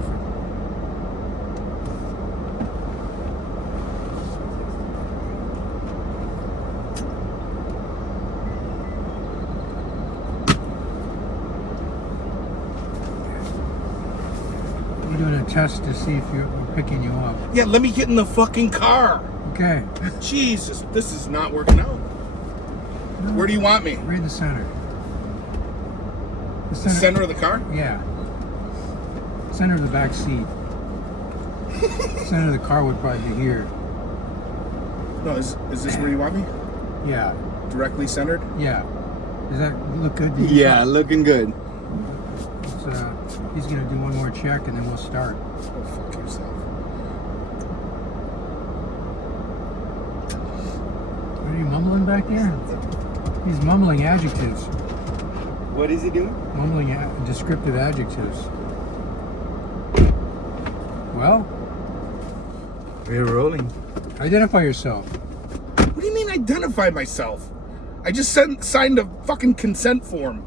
perfect. We're doing a test to see if we're picking you up. Yeah, let me get in the fucking car. Okay. Jesus, this is not working out. No, Where do you want me? right in the center. The center of the car? Yeah. Center of the back seat. Center of the car would probably be here. No, is this where you want me? Yeah. Directly centered? Yeah. Does that look good to you? Yeah, looking good. So, he's going to do one more check and then we'll start. Oh, fuck yourself. What are you mumbling back there? He's mumbling adjectives. What is he doing? Mumbling descriptive adjectives. Well, We're rolling. identify yourself. What do you mean identify myself? I just signed a fucking consent form.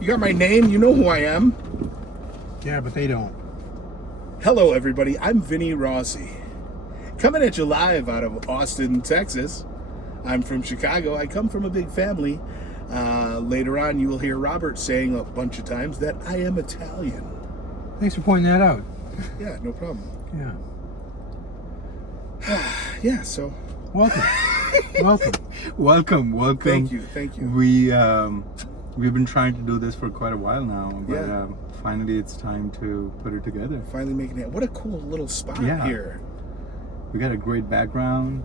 You got my name, you know who I am. Yeah, but they don't. Hello everybody, I'm Vinne Raucci. Coming at you live out of Austin, Texas. I'm from Chicago. I come from a big family. Later on you will hear Robert saying a bunch of times that I am Italian. Thanks for pointing that out. Yeah, no problem. Yeah. Yeah, so Welcome. Welcome. Welcome. thank you. We've been trying to do this for quite a while now, but Yeah. finally it's time to put it together. Finally making it. What a cool little spot Yeah. here. We got a great background.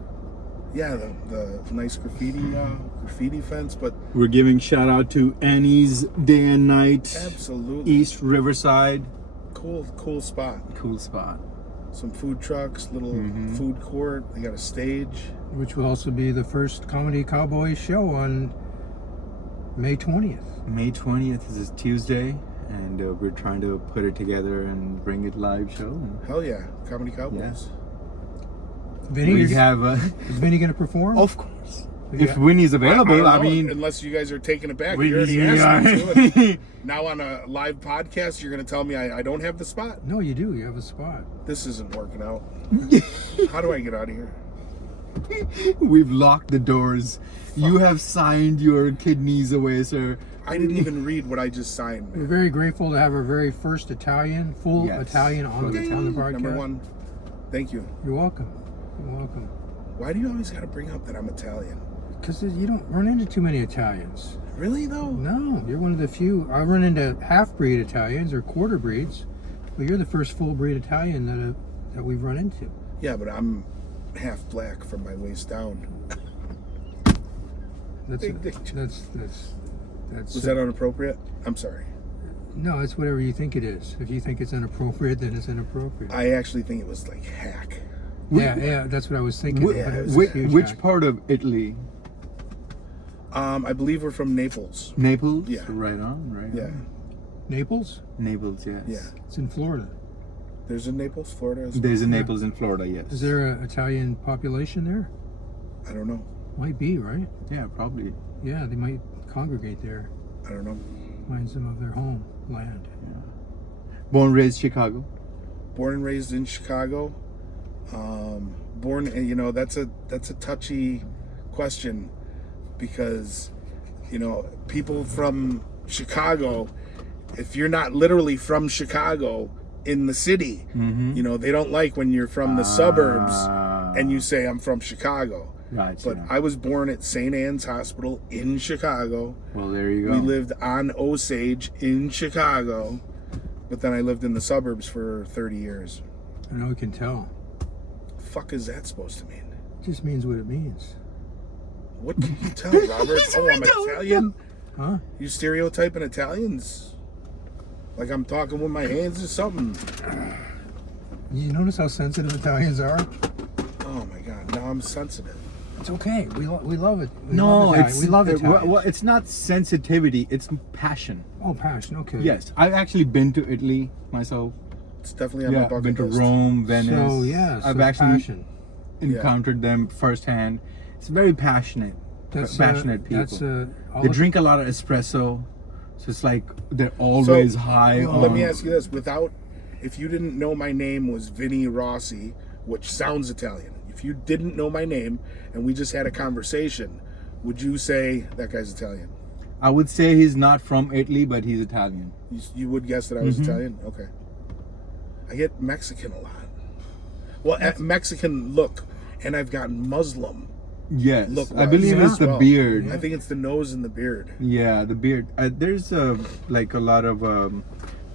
Yeah, the nice graffiti fence, but We're giving shout out to Annie's Day and Night, absolutely East Riverside. cool spot. Cool spot. Some food trucks, little food court. They got a stage. Which will also be the first Comedy Cowboys show on May 20th. May 20th is Tuesday, and we're trying to put it together and bring it live show. Hell yeah, Comedy Cowboys. Yeah. Vinny, We is have, Vinny going to perform? of course, Yeah. if Winnie's available. don't I know, mean, unless you guys are taking it back. we You already we asked me to. are. And now on a live podcast, you're going to tell me I don't have the spot? No, you do. You have a spot. This isn't working out. How do I get out of here? We've locked the doors. You have signed your kidneys away, sir. I didn't even read what I just signed, We're man. very grateful to have our very first full Yes. Italian on the broadcast. Number one. Thank you. You're welcome. You're welcome. Why do you always got to bring up that I'm Italian? Because you don't run into too many Italians. Really, though? No, you're one of the few. I run into half-breed Italians or quarter breeds, but you're the first full-breed Italian that we've run into. Yeah, but I'm half black from my waist down. That's Big dick. that's Was that inappropriate? I'm sorry. No, it's whatever you think it is. If you think it's inappropriate, then it's inappropriate. I actually think it was like hack. Yeah, that's what I was thinking. Wh- but it was a huge which hack. part of Italy? I believe we're from Naples. Naples? Yeah. Right on, right Yeah. on. Naples? Naples, yes. Yeah. It's in Florida. There's a Naples, Florida. As well. There's a Naples in Florida, yes. Is there an Italian population there? I don't know. Might be, right? Yeah, probably. Yeah, they might congregate there, I don't know. find some of their homeland. Born, raised Chicago. Born and raised in Chicago. That's a touchy question because, people from Chicago, if you're not literally from Chicago in the city, they don't like when you're from the suburbs and you say I'm from Chicago. Right. But I was born at St. Anne's Hospital in Chicago. Well, there you go. We lived on Osage in Chicago, but then I lived in the suburbs for 30 years. I know we can tell. Fuck is that supposed to mean? It just means what it means. What can you tell, Robert? Oh, I'm Italian? Huh? You stereotyping Italians? Like I'm talking with my hands or something? You notice how sensitive Italians are? Oh my God, now I'm sensitive. It's okay. We love it. We No, love Italian. We love Italians. well, it's not sensitivity, it's passion. Oh, passion. Okay. Yes, I've actually been to Italy myself. It's definitely on my Yeah, bucket been to list. Rome, Venice. So yeah, I've actually passion. encountered them firsthand. It's very passionate. Passionate people. That's all They it- drink a lot of espresso, so it's like they're always high on. Let me ask you this: without if you didn't know my name was Vinne Raucci, which sounds Italian, if you didn't know my name and we just had a conversation, would you say that guy's Italian? I would say he's not from Italy, but he's Italian. You would guess that I was Italian? Okay. I get Mexican a lot. Well, Mexican look, and I've gotten Muslim. Yes, Look, I believe it's the beard. I think it's the nose and the beard. Yeah, the beard. There's like a lot of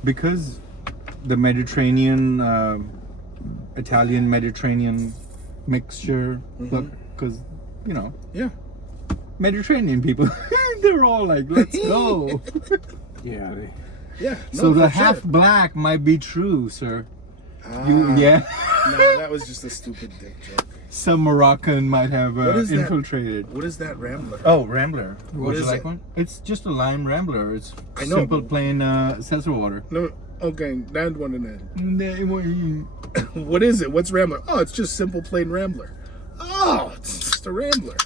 because the Mediterranean, Italian Mediterranean mixture. Because Yeah. Mediterranean people, they're all like, let's go. Yeah. Yeah. So the for half sure. black might be true, sir. Ah. Yeah. No, that was just a stupid dick joke. Some Moroccan might have What is that? infiltrated. What is that Rambler? Oh, Rambler. What Would you is like it? one? It's just a lime Rambler. It's I know, simple, but- plain seltzer water. No, okay, that one in it. What is it? What's Rambler? Oh, it's just simple plain Rambler. Oh, it's just a Rambler.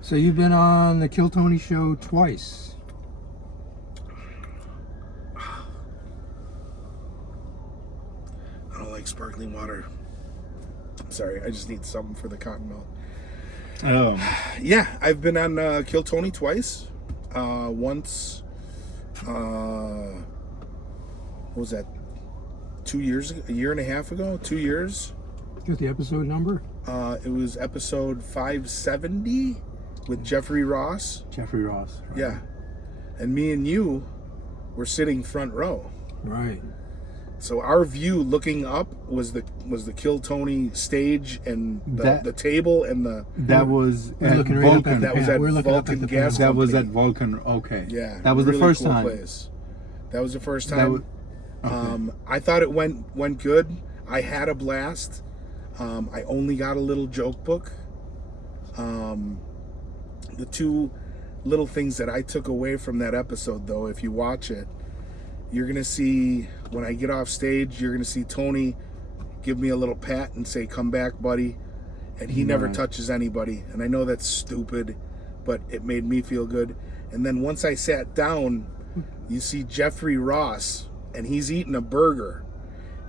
So you've been on the Kill Tony show twice. I don't like sparkling water. I'm sorry, I just need something for the cotton mouth. Yeah, I've been on Kill Tony twice. Once, what was that? 2 years ago? A year and a half ago? 2 years? Got the episode number? It was episode 570 with Jeffrey Ross. Jeffrey Ross. Right. Yeah. And me and you were sitting front row. Right. So our view looking up was the Kill Tony stage and the table and the That was We're at looking right up Vulcan. at that was Yeah, at we're looking up Vulcan at the Gas That was Company. at Vulcan. Okay. Yeah. That was the really first cool time. place. That was the first That time. was, okay. I thought it went good. I had a blast. I only got a little joke book. The two little things that I took away from that episode, though, if you watch it, you're gonna see when I get off stage, you're gonna see Tony give me a little pat and say, "Come back, buddy," and he never Right. touches anybody. And I know that's stupid, but it made me feel good. And then once I sat down, you see Jeffrey Ross, and he's eating a burger,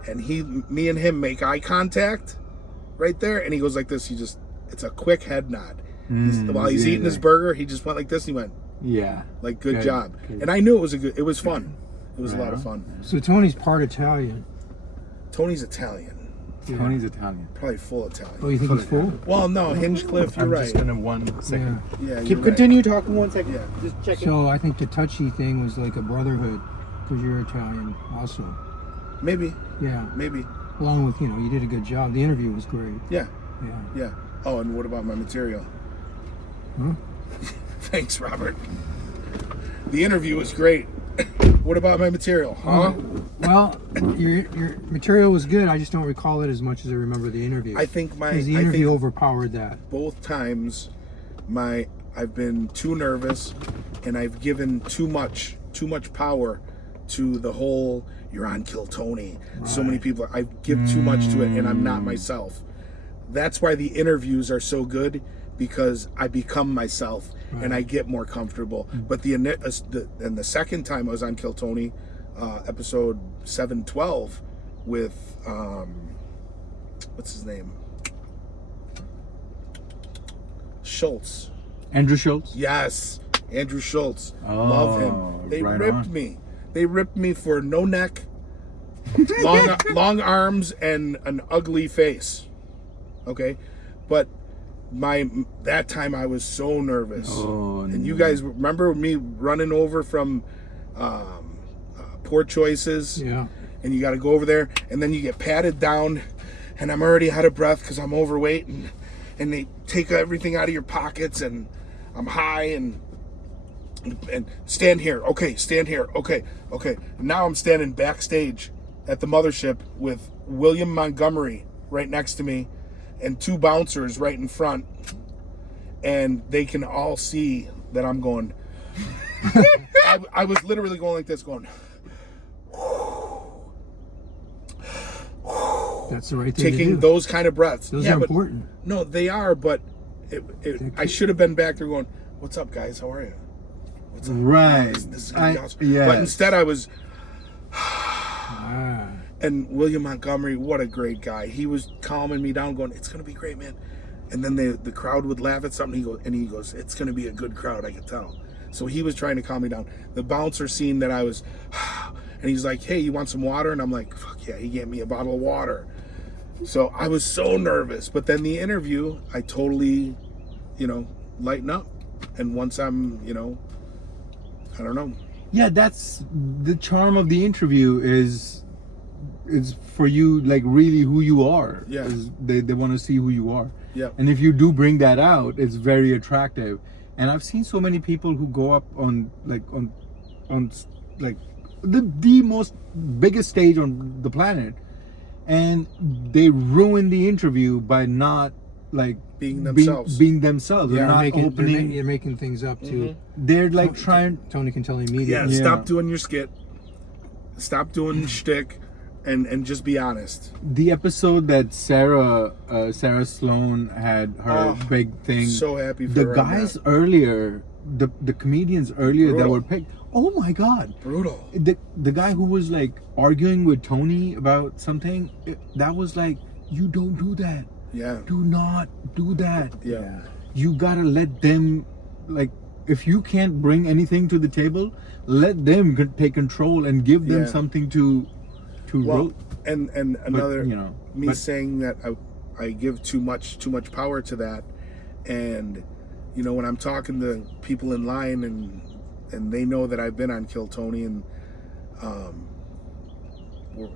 and me and him make eye contact right there, and he goes like this. It's a quick head nod. While he's eating his burger, he just went like this, and he went Yeah. like, "Good job." Good. And I knew it was fun. It was a lot of fun. So Tony's part Italian. Tony's Italian, Tony's Italian. probably full Italian. Oh, you think he's full? Well, no, Hinchcliffe, you're I'm right. just gonna 1 second. Yeah, Keep you're right. continue talking 1 second. Yeah. Just check it. So I think the touchy thing was like a brotherhood because you're Italian also. Maybe, Yeah. maybe. Along with, you did a good job. The interview was great. Yeah, Yeah. yeah. Oh, and what about my material? Huh? Thanks, Robert. The interview was great. What about my material? Huh? Well, your material was good. I just don't recall it as much as I remember the interview. I think Because the interview overpowered that. both times I've been too nervous and I've given too much power to the whole "you're on Kill Tony." So many people, I give too much to it and I'm not myself. That's why the interviews are so good, because I become myself and I get more comfortable. But the second time I was on Kill Tony, episode 712 with what's his name? Schultz. Andrew Schultz. Yes, Andrew Schultz. Oh, Love him. They right ripped on. me. They ripped me for no neck, long arms, and an ugly face. Okay, but that time I was so nervous. Oh, and you guys remember me running over from Poor Choices? Yeah. And you got to go over there, and then you get patted down, and I'm already out of breath because I'm overweight, and they take everything out of your pockets, and I'm high, and stand here, okay, stand here, okay. Now I'm standing backstage at the mothership with William Montgomery right next to me, and two bouncers right in front, and they can all see that I'm going. I was literally going like this, going. That's the right thing to Taking do. those kind of breaths. Those yeah, are but, important. No, they are, but I should have been back there going, "What's up, guys? How are you? What's up? Right. This is gonna be awesome." Yes. But instead, I was. I And William Montgomery, what a great guy. He was calming me down, going, "It's going to be great, man." And then the crowd would laugh at something. He goes, "It's going to be a good crowd, I can tell." So he was trying to calm me down. The bouncer seen that I was, and he's like, "Hey, you want some water?" And I'm like, "Fuck yeah!" He gave me a bottle of water. So I was so nervous. But then the interview, I totally, lighten up. And once I'm, I don't know. Yeah, that's the charm of the interview is for you, like, really who you are. Yeah. They want to see who you are. Yeah. And if you do bring that out, it's very attractive. And I've seen so many people who go up on the most biggest stage on the planet, and they ruin the interview by not being themselves. Being themselves. Yeah, They're not you're making things up too. They're like trying. Tony can tell Yeah, immediately. stop doing your skit. Stop doing shtick, and just be honest. The episode that Sarah Sloan had her big thing. So happy for the her on guys that. earlier, the comedians earlier that Brutal. were picked. Oh my God! Brutal. The guy who was like arguing with Tony about something, that was like, you don't do that. Yeah. Do not do that. Yeah. You gotta let them, like, if you can't bring anything to the table, let them take control and give them Yeah. something to Well, and another, but- saying that I give too much power to that, and when I'm talking to people in line and they know that I've been on Kill Tony, and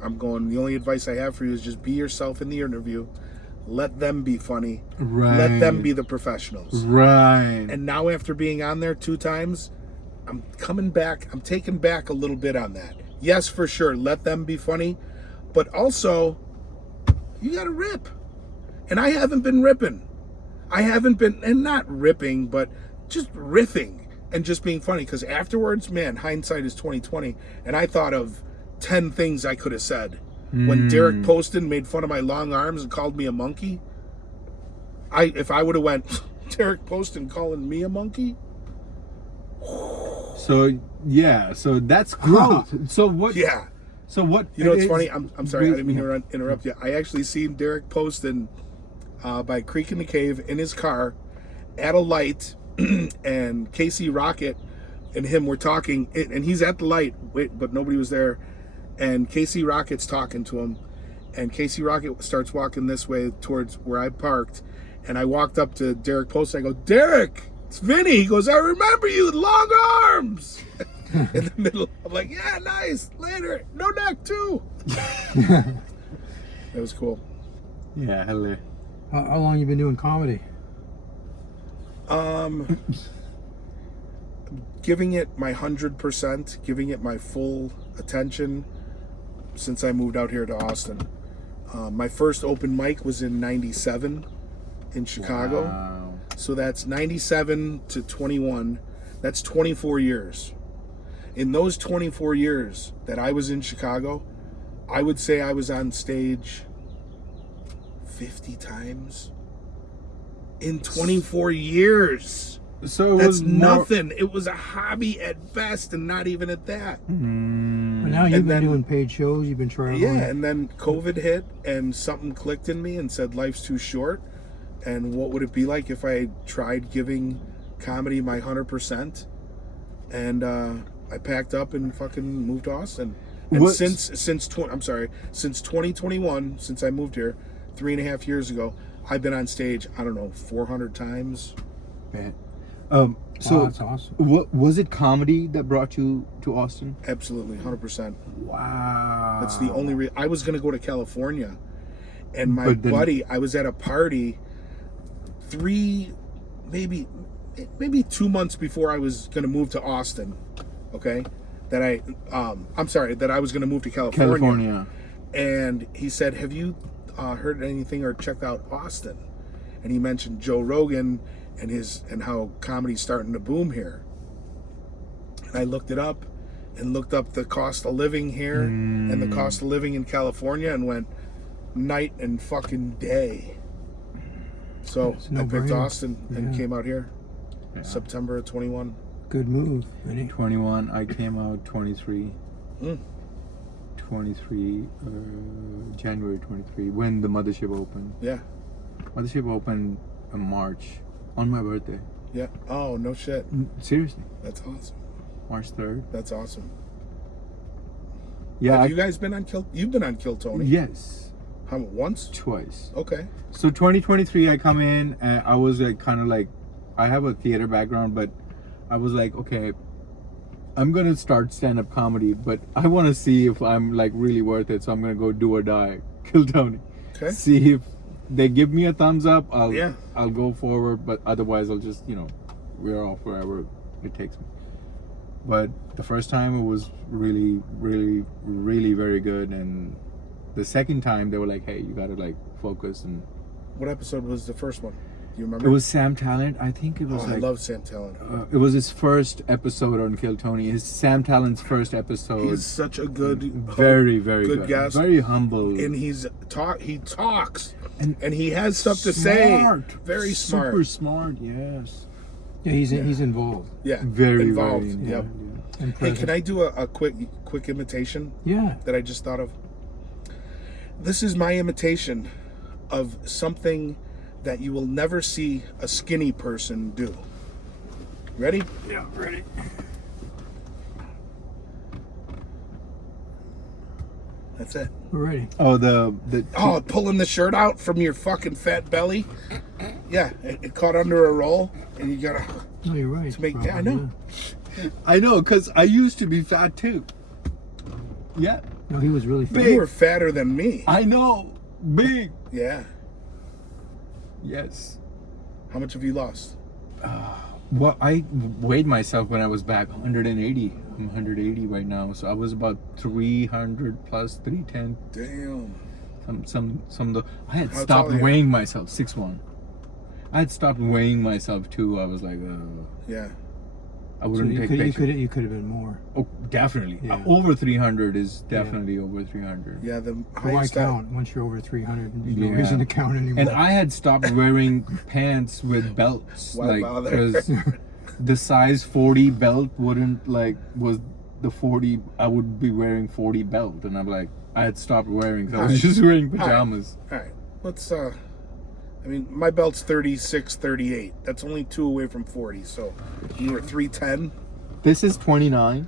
I'm going, the only advice I have for you is just be yourself in the interview. Let them be funny. Right. Let them be the professionals. Right. And now after being on there 2 times, I'm coming back. I'm taking back a little bit on that. Yes, for sure. Let them be funny. But also, you got to rip. And I haven't been ripping. I haven't been, and not ripping, but just riffing and just being funny. Because afterwards, man, hindsight is 20/20. And I thought of 10 things I could have said. When Derek Poston made fun of my long arms and called me a monkey, if I would have went, Derek Poston calling me a monkey? So that's growth. So what? Yeah. So what? It's funny. I'm sorry. I didn't mean to interrupt you. I actually seen Derek Poston by Creek in the Cave in his car at a light, and Casey Rocket and him were talking, and he's at the light, but nobody was there. And Casey Rocket's talking to him, and Casey Rocket starts walking this way towards where I parked, and I walked up to Derek Poston. I go, "Derek, it's Vinne." He goes, "I remember you, long arms." In the middle, I'm like, "Yeah, nice. Later, no neck too." That was cool. Yeah, hello. How long you been doing comedy? Giving it my 100%, giving it my full attention since I moved out here to Austin. My first open mic was in 97 in Chicago. Wow. So that's 97 to 21. That's 24 years. In those 24 years that I was in Chicago, I would say I was on stage 50 times in 24 years. So it That's was more, nothing. It was a hobby at best, and not even at that. But now you've And been then- doing paid shows. You've been traveling. Yeah, and then COVID hit, and something clicked in me and said, life's too short. And what would it be like if I tried giving comedy my 100%? And I packed up and fucking moved to Austin. And What- since 2021, since I moved here 3.5 years ago, I've been on stage, I don't know, 400 times. Bet. So Wow, that's awesome. what was it? Comedy that brought you to Austin? Absolutely, 100%. Wow. That's the only I was going to go to California, and my But then- buddy, I was at a party maybe 2 months before I was going to move to Austin, okay? That I was going to move to California. And he said, "Have you heard anything or checked out Austin?" And he mentioned Joe Rogan and how comedy's starting to boom here. And I looked it up and looked up the cost of living here and the cost of living in California, and went night and fucking day. So It's I picked no-brainer. Austin and Yeah. came out here Yeah. September of 21. Good move, Vinny. 21. I came out 23. Mm. 23, January 23, when the mothership opened. Yeah. Mothership opened in March, on my birthday. Yeah. Oh, no shit. Seriously, That's awesome. March 3rd. That's awesome. Yeah. Have you guys been on Kill? You've been on Kill Tony. Yes, How, once? twice. Okay. So 2023, I come in and I was like, kind of like, I have a theater background, but I was like, okay, I'm gonna start stand-up comedy, but I want to see if I'm like really worth it. So I'm gonna go do or die, Kill Tony. Okay. See if they give me a thumbs up. Yeah. I'll go forward, but otherwise I'll just we're off wherever it takes me. But the first time it was really, really, really very good, and the second time they were like, hey, you gotta like focus. And What episode was the first one? Do you remember? it was Sam Talent. I think it was I love Sam Talent. it was his first episode on Kill Tony. His Sam Talent's first episode. He's such a good, very, very good good. guest. Very humble. And he talks, And and he has stuff to smart. say. Very smart. Super smart. Yes. Yeah, he's involved. Yeah. Very involved. Very Yep. And Hey, present. can I do a quick imitation Yeah. that I just thought of? This is my imitation of something that you will never see a skinny person do. Ready? Yeah, ready. That's it. We're ready. Oh, the Oh, pulling the shirt out from your fucking fat belly. Yeah, it caught under a roll, and you gotta. No, you're right. To make- Probably, yeah, I know. I know, cause I used to be fat too. Yeah, No, he was really fat. You were fatter than me. I know. Big. Yeah. Yes. How much have you lost? Well, I weighed myself when I was back 180. I'm 180 right now, so I was about 300 plus 310. Damn. Some. I had How stopped tall are you? weighing myself. 6'1". I had stopped weighing myself too. I was like, Yeah. I So wouldn't you take could pictures. you could have been more. Oh, definitely. Yeah. Over 300 is definitely over 300. Yeah. The But why highest. count? Once you're over 300, there's no Yeah. reason to count anymore. And I had stopped wearing pants with belts, Why like bother? because the size 40 belt wouldn't was the 40. I would be wearing 40 belt, and I'm like, I had stopped wearing. 'Cause I was Alright. just wearing pajamas. All right. Let's. I mean, my belt's 36, 38. That's only 2 away from 40. So you were 310. This is 29.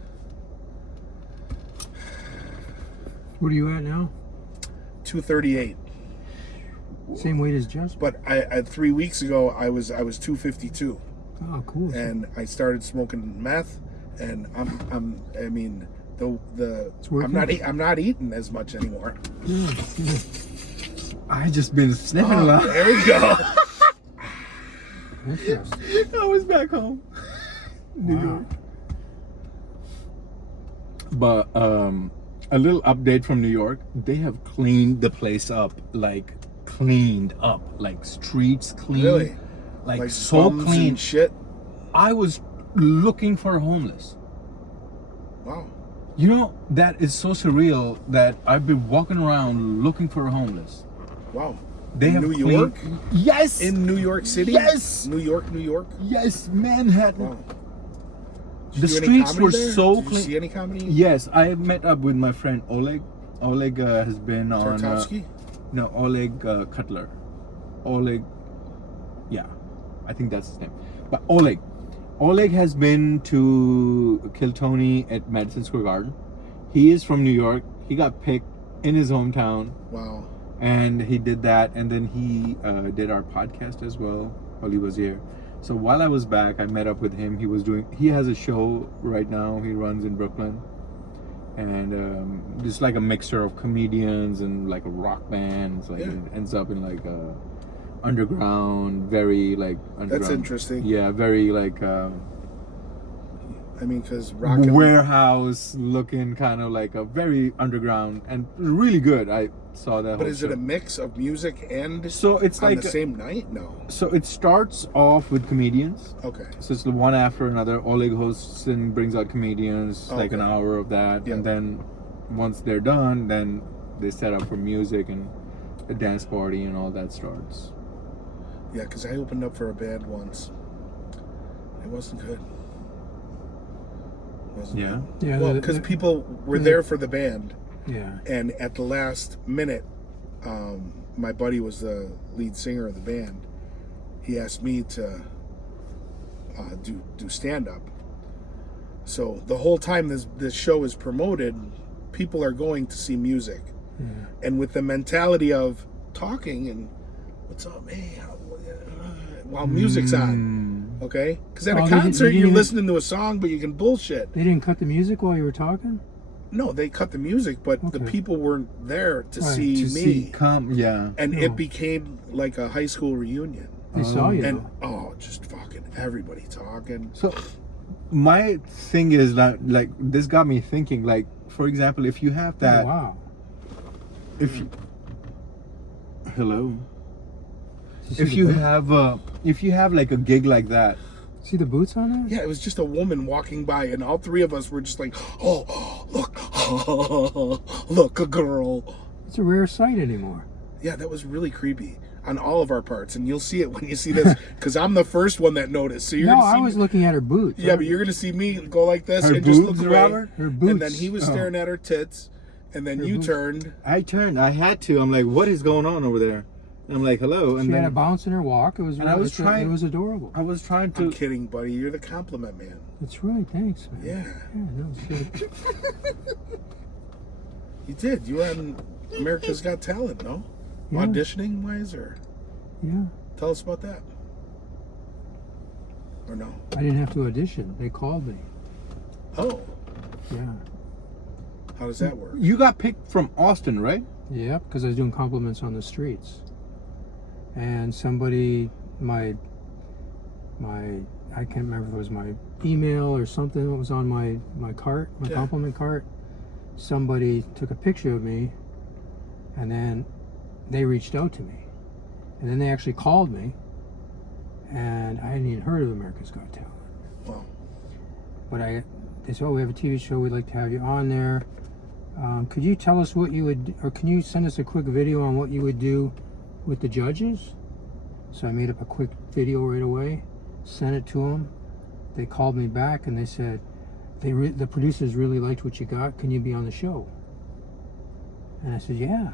What are you at now? 238. Same weight as Just. But I 3 weeks ago I was 252, Oh, cool. and I started smoking meth, and I mean the working. I'm not eating as much anymore. Yeah, yeah. I just been sniffing a Oh, lot. there we go. Interesting. I was back home, New Wow. York. But a little update from New York. They have cleaned the place up, like streets clean, Really? like so bums clean. and shit. I was looking for a homeless. Wow. You know, that is so surreal that I've been walking around looking for a homeless. Wow. They In have New cleaned- York? Yes. In New York City? Yes. New York. Yes, Manhattan. Wow. The Did you do any streets comedy were there? so Did you clean. see any comedy? Yes, I met up with my friend Oleg. Oleg has been on. Tartovsky? No, Oleg Cutler. Oleg. Yeah, I think that's his name. But Oleg has been to Kill Tony at Madison Square Garden. He is from New York. He got picked in his hometown, Wow. and he did that. And then he did our podcast as well while he was here. So while I was back, I met up with him. He has a show right now. He runs in Brooklyn, and it's like a mixture of comedians and like a rock band. It's like Yeah. it ends up in like a underground, very like underground. That's interesting. Yeah, very like I mean, because rock and warehouse looking, kind of like a very underground and really good. I saw that. But whole is it show. a mix of music and So it's on like the same night? No. so it starts off with comedians. Okay. So it's the one after another. Oleg hosts and brings out comedians, like an Okay. hour of that, Yeah. and then once they're done, then they set up for music and a dance party and all that starts. Yeah, because I opened up for a band once. It wasn't good. Wasn't Yeah. good. Yeah. Well, the- because people were the- there for the band, Yeah. And at the last minute, my buddy was the lead singer of the band. He asked me to do stand up. So the whole time this show is promoted, people are going to see music, and with the mentality of talking and what's up, man, while music's on, okay? Because at a concert you're listening to a song, but you can bullshit. They didn't cut the music while you were talking? No, they cut the music, but the people weren't there to see me. And it became like a high school reunion. They saw you. And just fucking everybody talking. So my thing is that, like, this got me thinking, like, for example, if you have that, if you have like a gig like that, see the boots on there? Yeah, it was just a woman walking by, and all three of us were just like, oh, look, a girl. It's a rare sight anymore. Yeah, that was really creepy on all of our parts, and you'll see it when you see this, because I'm the first one that noticed. So you're I was looking at her boots. Yeah, but you're gonna see me go like this her and boobs, just look away. Robert? Her boots. And then he was staring at her tits, and then you turned. I turned. I had to. I'm like, what is going on over there? And I'm like, hello. And she then had a bounce in her walk. It was. And I was trying. It was adorable. I was trying to. I'm kidding, buddy. You're the compliment man. That's right. Thanks, man. Yeah. Yeah. No shit. You did. You were on America's Got Talent, no? Yeah. Auditioning wise, or? Yeah. Tell us about that. Or no? I didn't have to audition. They called me. Oh. Yeah. How does that work? You got picked from Austin, right? Yeah, because I was doing compliments on the streets. And somebody, I can't remember if it was my email or something that was on my cart, my compliment cart. Somebody took a picture of me, and then they reached out to me. And then they actually called me, and I hadn't even heard of America's Got Talent. Wow. But they said, we have a TV show, we'd like to have you on there. Could you tell us what you would, or can you send us a quick video on what you would do with the judges? So I made up a quick video right away, sent it to them. They called me back and they said, the producers really liked what you got. Can you be on the show? And I said, yeah.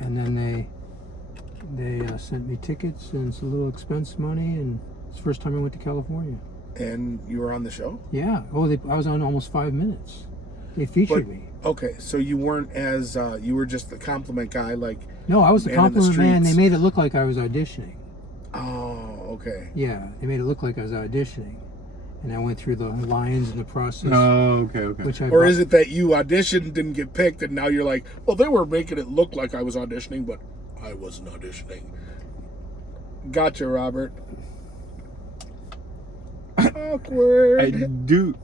And then they sent me tickets and some little expense money, and it's the first time I went to California. And you were on the show? Yeah. I was on almost 5 minutes. They featured me. Okay, so you weren't as you were just the compliment guy, like. No, I was the compliment man. They made it look like I was auditioning. Oh, okay. Yeah, they made it look like I was auditioning, and I went through the lines and the process. Oh, okay. Or is it that you auditioned, didn't get picked, and now you're like, well, they were making it look like I was auditioning, but I wasn't auditioning. Gotcha, Robert. Awkward. I do.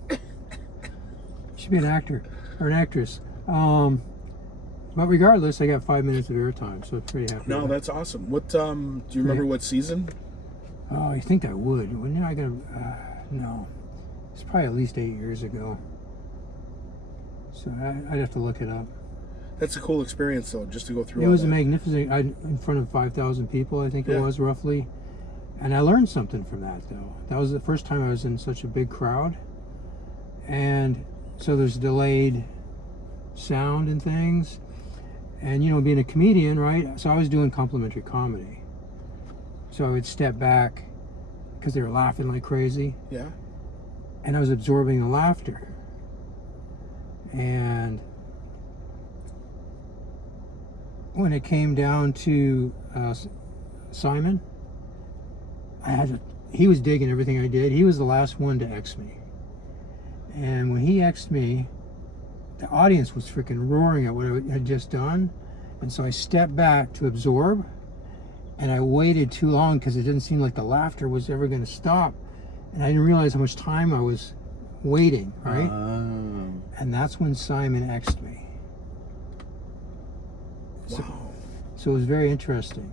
Should be an actor or an actress. But regardless, I got 5 minutes of airtime, so I'm pretty happy. No, that's awesome. What do you remember what season? Oh, I think I would. When I got no, it's probably at least 8 years ago. So I'd have to look it up. That's a cool experience, though, just to go through. It was a magnificent. In front of 5,000 people, I think it was roughly, and I learned something from that. Though that was the first time I was in such a big crowd, and so there's delayed sound and things. And, being a comedian, right? So I was doing complimentary comedy. So I would step back because they were laughing like crazy. Yeah. And I was absorbing the laughter. And when it came down to Simon, he was digging everything I did. He was the last one to X me. And when he X'd me, the audience was freaking roaring at what I had just done. And so I stepped back to absorb, and I waited too long because it didn't seem like the laughter was ever going to stop. And I didn't realize how much time I was waiting, right? And that's when Simon X'd me. Wow. So it was very interesting.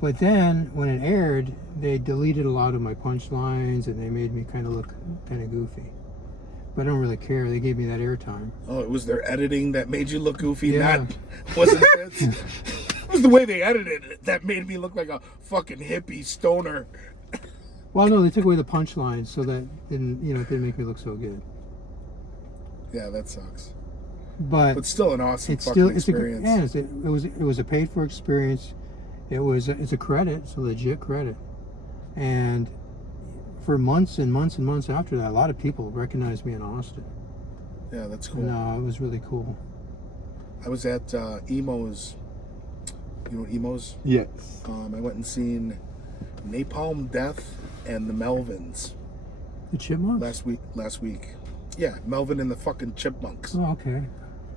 But then when it aired, they deleted a lot of my punchlines, and they made me kind of look kind of goofy. But I don't really care. They gave me that airtime. Oh, it was their editing that made you look goofy. Yeah. Wasn't it? It was the way they edited it that made me look like a fucking hippie stoner. Well, no, they took away the punchlines, so that didn't make me look so good. Yeah, that sucks. But still an awesome it's fucking still experience. it was a paid for experience. It's a credit, it's a legit credit, and for months and months and months after that, a lot of people recognized me in Austin. Yeah, that's cool. No, it was really cool. I was at Emo's. You know what Emo's? Yes. I went and seen Napalm Death and the Melvins The Chipmunks. last week. Yeah, Melvin and the fucking Chipmunks. Oh, okay.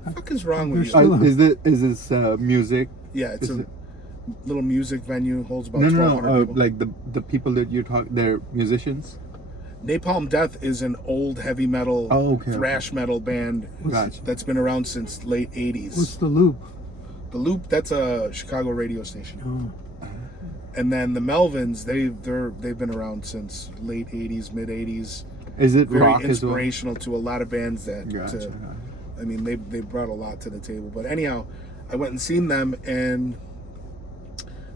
What the fuck is wrong with you? Still- Is this music? Yeah, it's is a it- little music venue, holds about No, 1,200 people. like the people that you're talking, they're musicians. Napalm Death is an old heavy metal, Oh, okay, thrash metal band Gotcha. that's been around since late 80s. What's the loop? The Loop, that's a Chicago radio station. Oh, And then the Melvins, they've been around since late 80s, mid 80s. Is it Very rock as well? inspirational to a lot of bands that Gotcha. I mean, they brought a lot to the table. But anyhow, I went and seen them, and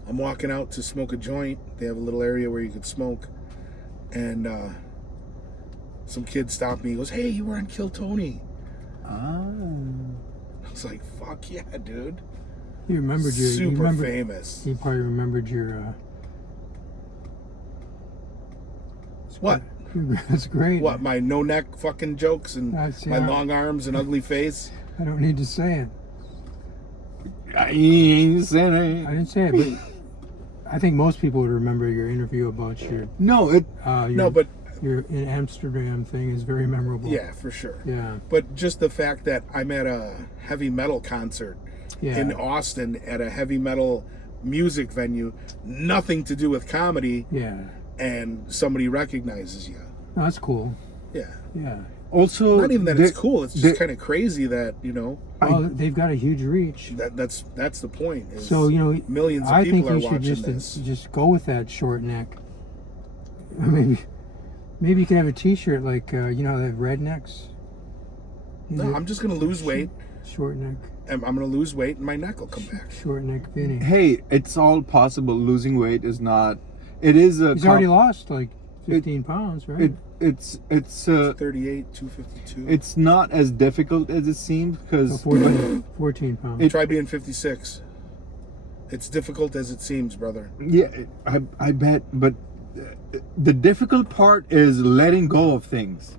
I'm walking out to smoke a joint. They have a little area where you could smoke, and some kid stopped me. He goes, "Hey, you were on Kill Tony." Ah. I was like, "Fuck yeah, dude!" he remembered you. Super famous. He probably remembered your. What? That's great. What? My no neck fucking jokes and That's- my yeah. long arms and ugly face. I don't need to say it. I ain't saying it. I didn't say it, but I think most people would remember your interview about your No, it. No, but your in Amsterdam thing is very memorable. yeah, for sure. Yeah. But just the fact that I'm at a heavy metal concert Yeah. in Austin at a heavy metal music venue, nothing to do with comedy, Yeah. and somebody recognizes you. No, that's cool. Yeah. Yeah. Also, Not even that it's cool, it's just they- kind of crazy that, Well, they've got a huge reach. that's the point. Is So millions of I people think are you should watching just this. just go with that short neck. Maybe you could have a T-shirt like they have rednecks. No, I'm just gonna lose weight. Short neck, I'm gonna lose weight and my neck will come back. short neck Vinny. Hey, it's all possible. Losing weight is not. It is a. He's already lost like 15 pounds, right? It's 38, 252. it's not as difficult as it seems So because 14 pounds. Try being 56. It's difficult as it seems, brother. yeah, I bet. But the difficult part is letting go of things.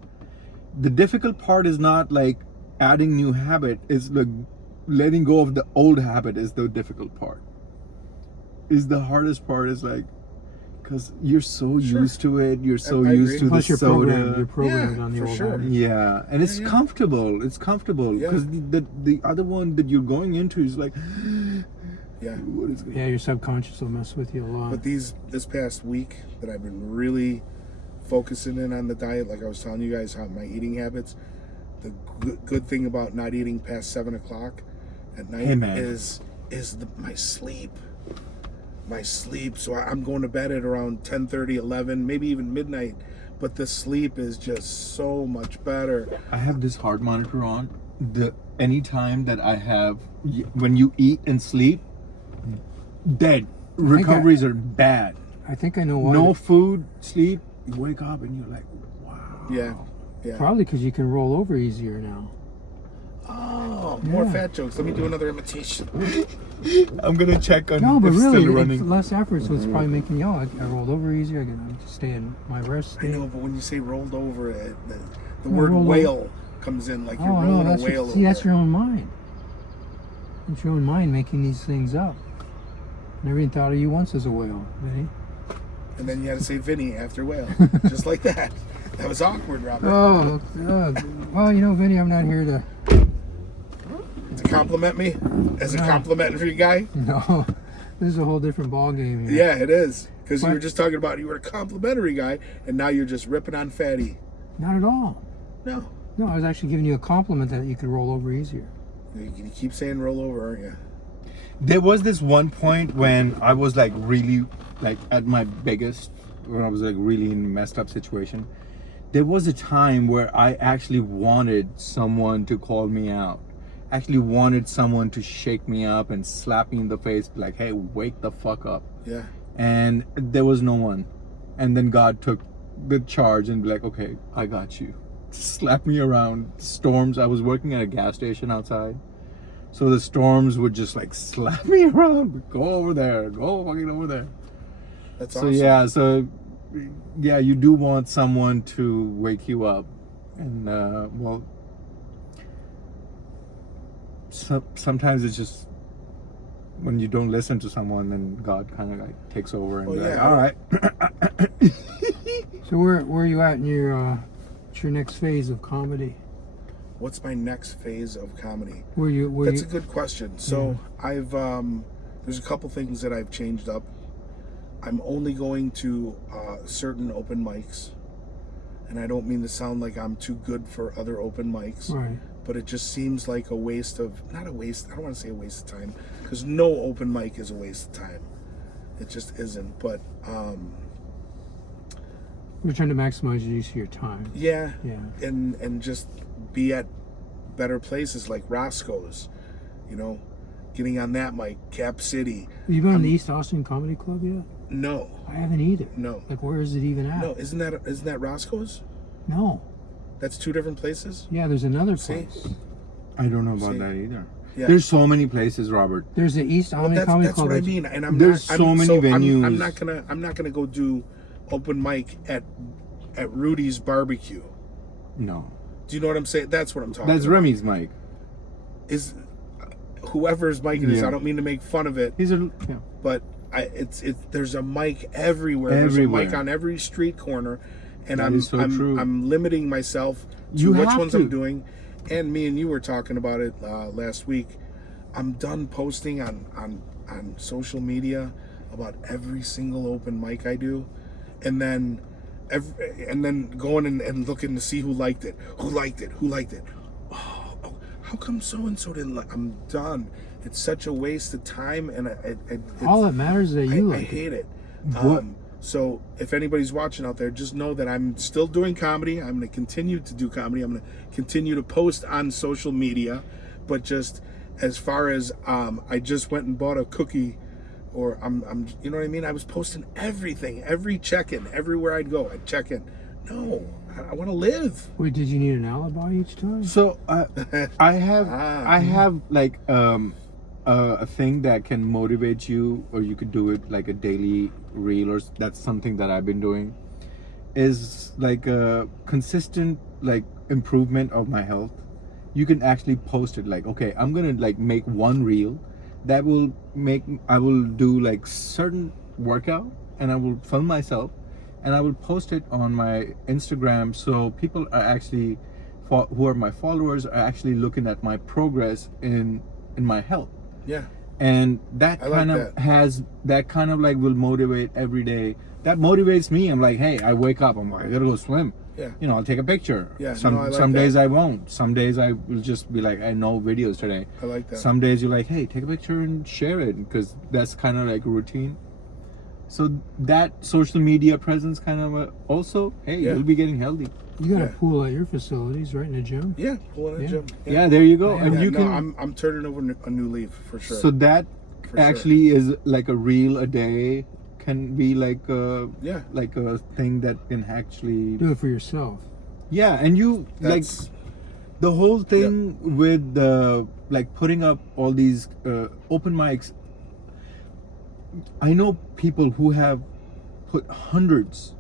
The difficult part is not like adding new habit. It's like letting go of the old habit is the difficult part. Is the hardest part is like. Because you're so Sure. used to it, you're so I used agree. to Plus, the you're soda. programmed Yeah, on the for old sure. habit. Yeah, and it's Yeah. comfortable. It's comfortable Yeah. because the other one that you're going into is like, Yeah. what is going? Yeah, your subconscious will mess with you a lot. But this past week that I've been really focusing in on the diet, like I was telling you guys how my eating habits, the good thing about not eating past 7 o'clock at night Hey, man. is my sleep. My sleep. So I'm going to bed at around 10:30, 11, maybe even midnight. But the sleep is just so much better. I have this heart monitor on. The anytime that I have when you eat and sleep, dead. Recoveries are bad. I think I know why. No food, sleep. You wake up and you're like, wow. Yeah. Yeah. Probably because you can roll over easier now. Oh, more Yeah. fat jokes. Let me do another imitation. I'm gonna check on No, but if really, still it's running. less effort, so it's probably making you. I rolled over easier. I can stay in my rest I state. know, but when you say rolled over, the No, word rolled whale comes in like you're Oh rolling no, that's a whale over. that's your own mind. It's your own mind making these things up. Never even thought of you once as a whale, Vinny. And then you had to say Vinny after whale. Just like that. That was awkward, Robert. Oh, well, Vinny, I'm not here to. To compliment me as a No. complimentary guy? No, this is a whole different ball game here. Yeah, it is. Because you What? were just talking about you were a complimentary guy, and now you're just ripping on fatty. Not at all. No. No, I was actually giving you a compliment that you could roll over easier. You keep saying roll over, aren't you? There was this one point when I was like really like at my biggest, when I was like really in a messed up situation. There was a time where I actually wanted someone to call me out. Actually wanted someone to shake me up and slap me in the face, like, hey, wake the fuck up. Yeah. And there was no one. And then God took the charge and be like, okay, I got you. slap me around. Storms. I was working at a gas station outside, so the storms would just like slap me around. Go over there. Go fucking over there. That's So awesome. yeah, you do want someone to wake you up, and sometimes it's just when you don't listen to someone, then God kind of like takes over and Well, be like, yeah. all right. So where are you at in what's your next phase of comedy? What's my next phase of comedy? Where That's you a good question. So I've there's a couple things that I've changed up. I'm only going to certain open mics, and I don't mean to sound like I'm too good for other open mics, right. but it just seems like a waste of, not a waste, I don't want to say a waste of time, because no open mic is a waste of time. It just isn't. But We're trying to maximize the use of your time. yeah, Yeah. and just be at better places like Roscoe's, you know, getting on that mic, Cap City. Have you been on the East Austin Comedy Club yet? No, I haven't either. no, Like, where is it even at? no. Isn't that Roscoe's? No. That's two different places. Yeah, there's another See? place. I don't know about See? that either. Yeah. There's so many places, Robert. There's the East Well, Austin that's Comedy Club. what I mean, and I'm There's not, so I'm, many so venues. I'm not gonna go do open mic at Rudy's Barbecue. No, Do you know what I'm saying? That's what I'm talking. that's about. Remy's mic. Is whoever's mic it is. Yeah. I don't mean to make fun of it, He's a yeah. but there's a mic everywhere. There's a mic on every street corner, and That I'm is so true. I'm limiting myself to You which have ones to. I'm doing. And me and you were talking about it last week. I'm done posting on social media about every single open mic I do, and then going and looking to see who liked it. Oh, how come so and so didn't like? I'm done. It's such a waste of time, and All that matters is that you I like it. hate it. What- So if anybody's watching out there, just know that I'm still doing comedy. I'm going to continue to do comedy. I'm going to continue to post on social media, but just as far as I just went and bought a cookie, or I'm you know what I mean. I was posting everything, every check-in, everywhere I'd go, I'd check in. No, I want to live. Wait, did you need an alibi each time? So I have like a thing that can motivate you, or you could do it like a daily reel, or that's something that I've been doing, is like a consistent like improvement of my health. You can actually post it like, okay, I'm gonna like make one reel that will make, I will do like certain workout, and I will film myself, and I will post it on my Instagram, so people are actually who are my followers are actually looking at my progress in my health. Yeah, And that I like kind of that. has that kind of like will motivate every day. That motivates me. I'm like, hey, I wake up, I'm like, I gotta go swim. yeah, You know, I'll take a picture. Yeah, Some no, I like some that. days I won't. Some days I will just be like, I know videos today. I like that. Some days you're like, hey, take a picture and share it, because that's kind of like a routine. So that social media presence kind of also, hey, Yeah. you'll be getting healthy. You got a Yeah. pool at your facilities, right, in the gym? Yeah, pulling a Yeah. gym. Yeah, there you go. Yeah, And Yeah, you no, can. I'm turning over a new leaf for sure. So that For sure. actually is like a reel a day, can be like a thing that can actually Do it for yourself. and you like That's the whole thing with like putting up all these open mics. I know people who have put hundreds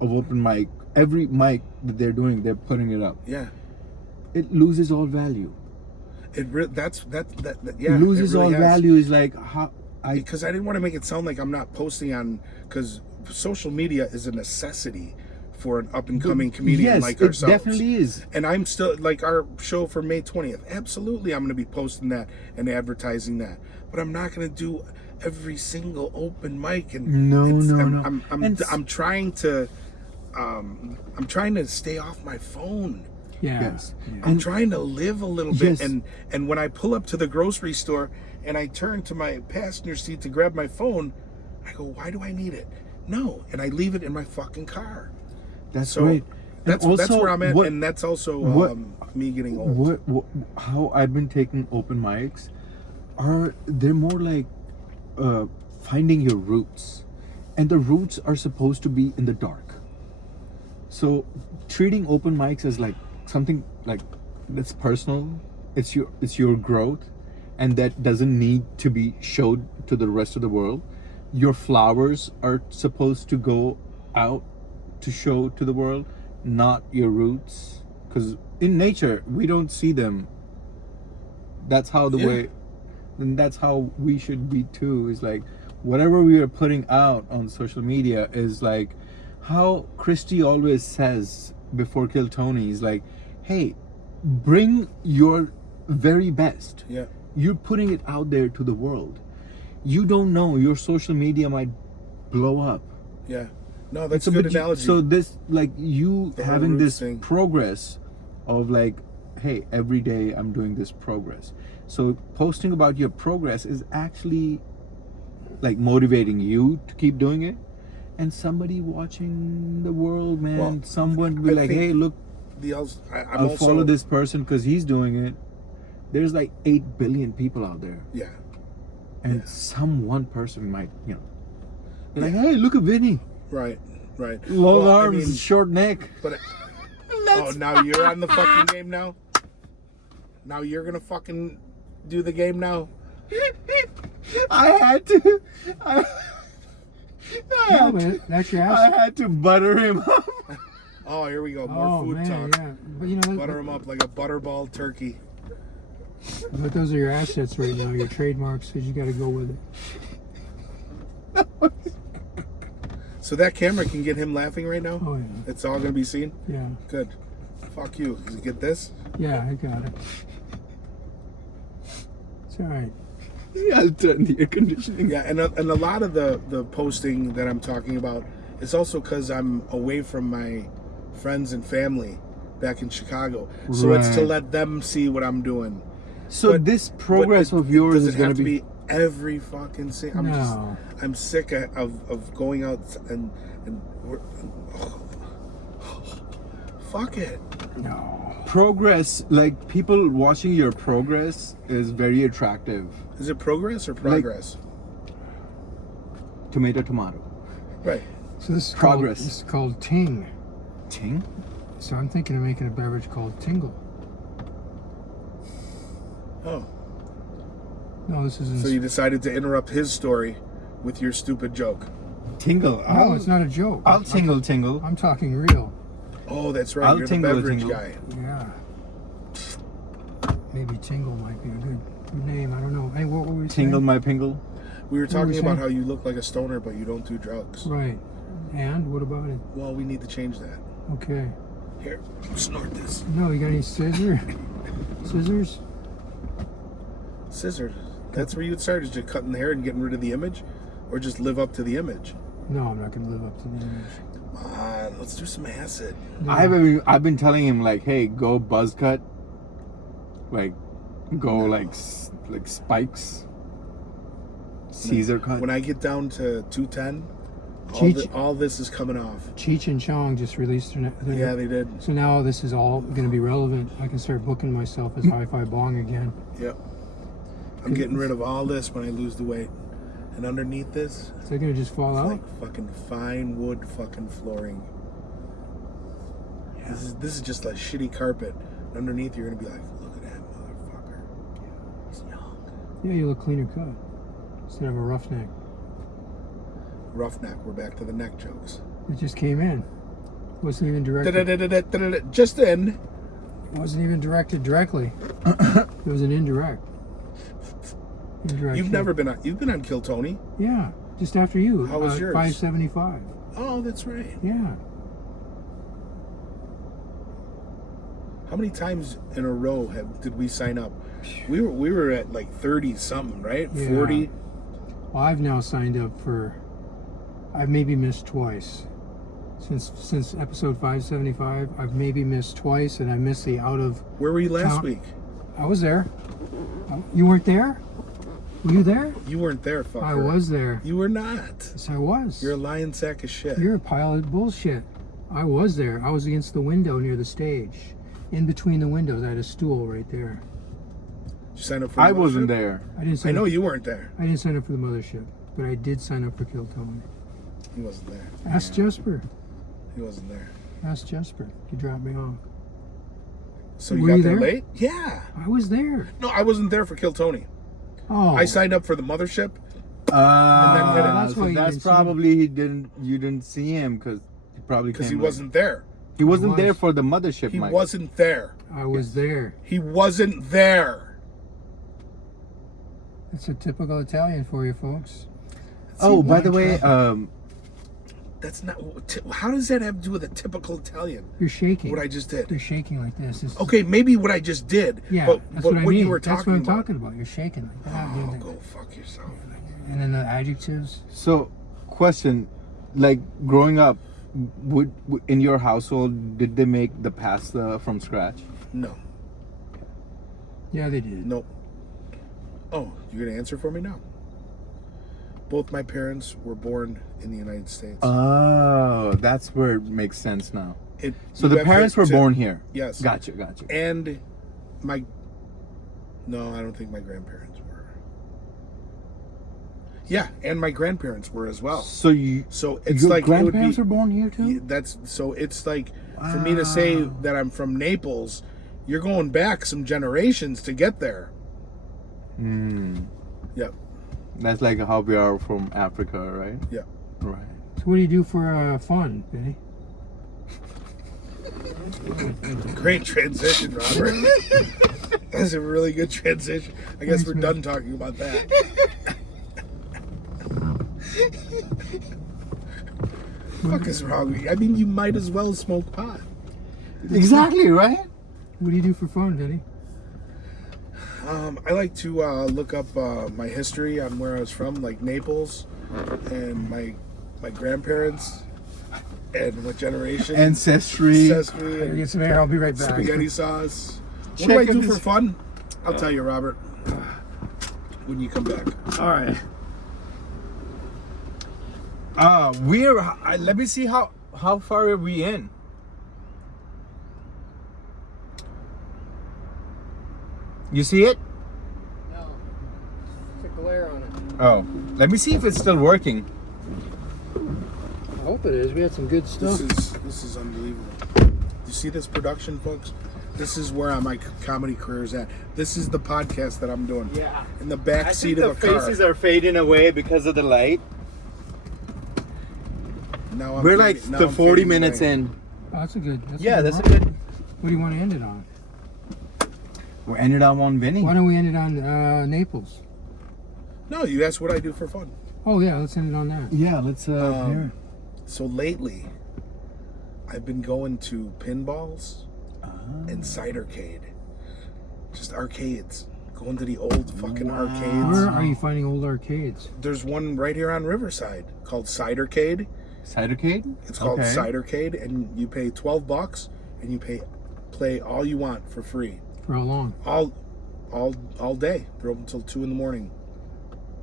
of open mic, every mic that they're doing, they're putting it up. yeah. It loses all value. It It loses it really all has. value. Is like how Because I didn't want to make it sound like I'm not posting on, because social media is a necessity for an up and coming comedian yes, like it ourselves. definitely is. And I'm still like our show for May 20th. Absolutely, I'm going to be posting that and advertising that. But I'm not going to do every single open mic. And No. I'm trying to stay off my phone. Yeah. Yes. Yeah. I'm trying to live a little bit, Yes. and when I pull up to the grocery store and I turn to my passenger seat to grab my phone, I go, why do I need it? No, and I leave it in my fucking car. That's So great. And that's also, where I'm at, what- and that's also what- me getting old. how I've been taking open mics they're more like finding your roots, and the roots are supposed to be in the dark. So treating open mics as like something like that's personal. It's your growth, and that doesn't need to be showed to the rest of the world. Your flowers are supposed to go out to show to the world, not your roots. Because in nature, we don't see them. That's how the way, and that's how we should be too. Is like whatever we are putting out on social media is like how Christy always says before Kill Tony is like, hey, bring your very best. Yeah. You're putting it out there to the world. You don't know, your social media might blow up. Yeah. No, that's a good analogy. So this, like, you The whole having roots this thing. progress of like, hey, every day I'm doing this progress. So posting about your progress is actually like motivating you to keep doing it. And somebody watching the world, man, Well, someone will be I like, think hey, look, I'm I'll also, follow this person because he's doing it. There's like 8 billion people out there. Yeah. And some one person might, you know, be like, hey, look at Vinny. Right. Long Well, I arms, mean, short neck. But now you're on the fucking game now? Now you're gonna fucking do the game now? I had to. No, man, that's your I ass. had to butter him up. Oh, here we go. More food talk. Yeah. But you know, Butter him up like a butterball turkey. but those are your assets right now, your trademarks, because you got to go with it. So that camera can get him laughing right now? Oh, yeah. It's all gonna be seen? Yeah. Good. Fuck you. Does he get this? Yeah, I got it. It's all right. Yeah, I'll turn the air conditioning. Yeah, and a lot of the posting that I'm talking about is also because I'm away from my friends and family back in Chicago. So it's to Right. let them see what I'm doing. So But- this progress of yours does is it going have to be. every fucking thing. No. I'm sick of going out and fuck it. No. Progress, like people watching your progress is very attractive. Is it progress or progress? Tomato. Right. So this is Progress. Called, this is called Ting. Ting? So I'm thinking of making a beverage called Tingle. Oh. No, this isn't. So you decided to interrupt his story with your stupid joke. Tingle. No, it's not a joke. I'll tingle. I'm talking real. Oh, that's right. I'll You're tingle the a beverage tingle. guy. Yeah. Maybe Tingle might be a good name. I don't know. Hey, what were we saying? Tingle my pingle. We were What were talking we about saying? how you look like a stoner, but you don't do drugs. Right. And what about it? Well, we need to change that. Okay. Here, snort this. No, you got any scissors? Scissors. That's where you would start, is just cutting the hair and getting rid of the image? Or just live up to the image? No, I'm not going to live up to the image. Come on, let's do some acid. Yeah. I've been telling him like, hey, go buzz cut. Like, go like spikes. Caesar cut. When I get down to 210, Cheech- all this is coming off. Cheech and Chong just released their Yeah, they did. So now this is all going to be relevant. I can start booking myself as Hi-Fi Bong again. Yep. I'm getting rid of all this when I lose the weight. And underneath this, Is that going to just fall out? like fucking fine wood fucking flooring. Yeah. This is just a shitty carpet. Underneath, you're gonna be like, look at that motherfucker. He's young. Yeah, you look cleaner cut instead of a roughneck. Roughneck. We're back to the neck jokes. It just came in. Wasn't even directed. Just in. Wasn't even directed directly. It was an indirect. Indirect. You've hit. never been on. You've been on Kill Tony. Yeah, just after you. How was yours? 575. Oh, that's right. Yeah. How many times in a row did we sign up? We were at like 30 something, right? Yeah. 40. Well, I've now signed up for. I've maybe missed twice. Since episode 575, I've maybe missed twice, and I missed the out of. Where were you last Count- week? I was there. You weren't there? Were you there? You weren't there, fucker. I was there. You were not. Yes, I was. You're a lying sack of shit. You're a pile of bullshit. I was there. I was against the window near the stage. In between the windows, I had a stool right there. Did you sign up for the I wasn't mothership? there. I didn't I sign know up. you weren't there. I didn't sign up for the mothership, but I did sign up for Kill Tony. He wasn't there. Ask Jesper. He wasn't there. Ask Jesper. He dropped me off. So Were you got you there there? late? Yeah. I was there. No, I wasn't there for Kill Tony. Oh. I signed up for the mothership. that's So why you that's didn't see him. probably you didn't see him because he probably Because came he late. wasn't there. He wasn't was. there for the mothership, He Mike. wasn't there. I was there. He wasn't there. It's a typical Italian for you folks. Oh, See, by one the way, track. That's not. How does that have to do with a typical Italian? You're shaking. What I just did. You're shaking like this. Okay, maybe what I just did. Yeah, but, that's but what I mean. you were That's talking what I'm about. talking about. You're shaking like that. Oh, go fuck yourself. And then the adjectives. so question, like growing up, would in your household did they make the pasta from scratch? No. Yeah, they did. Nope. Oh, you're gonna answer for me now. Both my parents were born in the United States. Oh, that's where it makes sense now. So you the have parents to- were to- born here. Yes. Gotcha. And no, I don't think my grandparents were. Yeah, and my grandparents were as well. So So it's your like it would grandparents be. were born here too. That's so it's like for me to say Wow. that I'm from Naples, you're going back some generations to get there. Yep. That's like how we are from Africa, right? Yeah. Right. So what do you do for fun, Vinny? Great transition, Robert. That's a really good transition. I guess Thanks, we're man. done talking about that. Fuck is wrong with you? I mean, you might as well smoke pot. Exactly, right? What do you do for fun, Vinny? I like to look up my history on where I was from, like Naples, and my grandparents, and what generation. Ancestry. Ancestry Gotta and get some air. I'll be right back. spaghetti sauce. What Check do I if do this- for fun? I'll tell you, Robert, when you come back. All right. Let me see how far are we in. You see it? No. It's a glare on it. Oh, let me see if it's still working. I hope it is. We had some good stuff. This is unbelievable. You see this production, folks? This is where my comedy career is at. This is the podcast that I'm doing. Yeah. In the back seat of a car. are fading away because of the light. Now We're like fading- now the I'm 40 fading minutes away. in. Oh, that's a good. Yeah, that's a mark. good. What do you want to end it on? We ended up on Vinny. Why don't we end it on Naples? No, you asked what I do for fun. Oh yeah, let's end it on that. Yeah, let's Um, So lately, I've been going to pinballs and cidercade. Just arcades. Going to the old fucking Wow. arcades. Where are you finding old arcades? There's one right here on Riverside called Cidercade. Cidercade? It's called Okay. Cidercade, and you pay $12 and you play all you want for free. For how long? All day. They're open until 2 in the morning.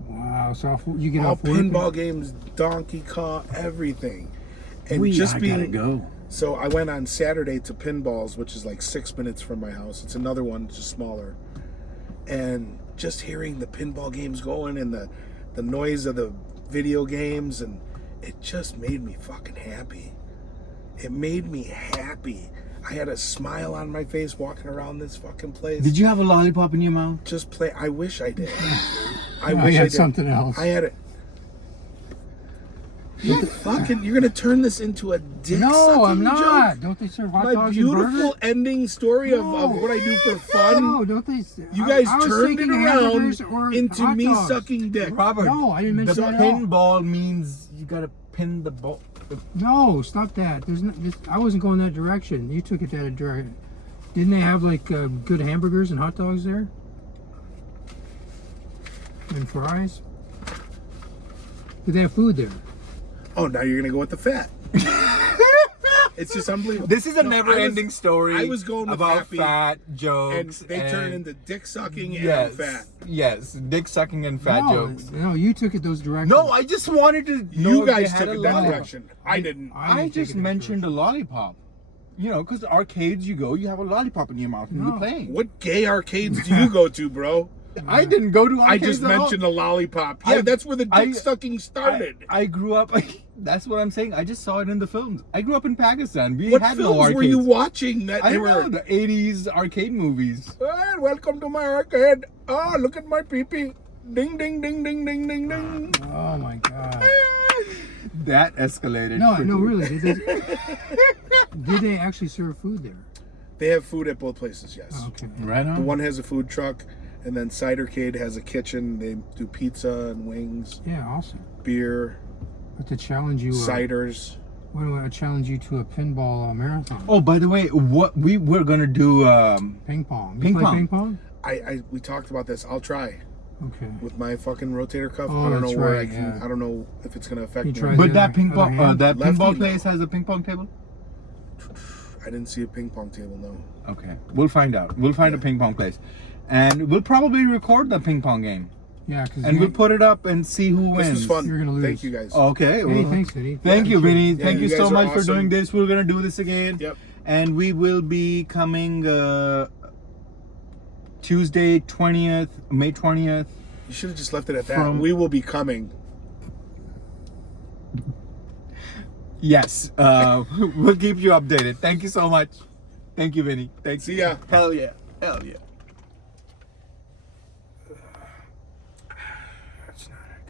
Wow. So you get All off work. pinball games, Donkey Kong, everything. And I just being gotta go. So I went on Saturday to Pinballs, which is like 6 minutes from my house. It's another one, just smaller. And just hearing the pinball games going and the noise of the video games, and it just made me fucking happy. It made me happy. I had a smile on my face walking around this fucking place. Did you have a lollipop in your mouth? Just play. I wish I did. I No, wish you I had did. something else. I had it. You're gonna turn this into a dick No, sucking I'm not. joke? Don't they serve hot My dogs and beautiful burgers? ending story of what I do for fun. No, don't they? You guys I was turned it thinking around hamburgers or into hot me dogs. sucking dick. Robert, No, I didn't mention the that at all. pinball means you gotta pin the ball. No, stop that. There's no, I wasn't going that direction. You took it that direction. Didn't they have like good hamburgers and hot dogs there? And fries? Did they have food there? Oh, now you're gonna go with the fat. It's just unbelievable. This is a No, never-ending story. I was going with about happy, fat and jokes, they turn into dick sucking yes, and fat. yes, dick sucking and fat no, jokes. No, you took it those directions. No, I just wanted to. know You if they guys had took a it that lollipop. direction. I didn't. I didn't take just it that mentioned a direction. lollipop. You know, because arcades you go, you have a lollipop in your mouth and No. you're playing. What gay arcades do you go to, bro? I didn't go to I arcades just at all. mentioned a lollipop. Yeah, that's where the dick sucking started. I grew up. That's what I'm saying. I just saw it in the films. I grew up in Pakistan. We What had no films arcades. were you watching that I they don't know, were? the 80s arcade movies. "Ah, welcome to my arcade. Oh, look at my pee-pee. Ding, ding, ding, ding, ding, ding, ding. Oh my God. That escalated. No, quickly. no, really. Did they actually serve food there? They have food at both places, yes. Oh, okay. Right on. The one has a food truck, and then Cidercade has a kitchen. They do pizza and wings, Yeah, awesome. beer, But to challenge you, ciders. what do I challenge you to a pinball marathon? Oh, by the way, what we're gonna do? Ping pong. You Ping play pong. Ping pong? We talked about this. I'll try Okay. with my fucking rotator cuff. Oh, I don't know that's where I right, can. yeah. I don't know if it's gonna affect You me. tried But the that other ping pong, hand? that Lefty, pinball no. place has a ping pong table. I didn't see a ping pong table. No. Okay, we'll find out. We'll find a ping pong place, and we'll probably record the ping pong game, Yeah, because and we'll put it up and see who wins. This was fun. You're gonna lose. Thank you guys. Okay. Hey, well, thanks, Vinny. Thank you, Vinny. Yeah, Thank you you so guys are much for awesome. doing this. We're gonna do this again. Yep. And we will be coming Tuesday 20th, May 20th. You should have just left it at that. From- We will be coming. Yes, we'll keep you updated. Thank you so much. Thank you, Vinny. Thanks. See ya. Hell yeah. Hell yeah.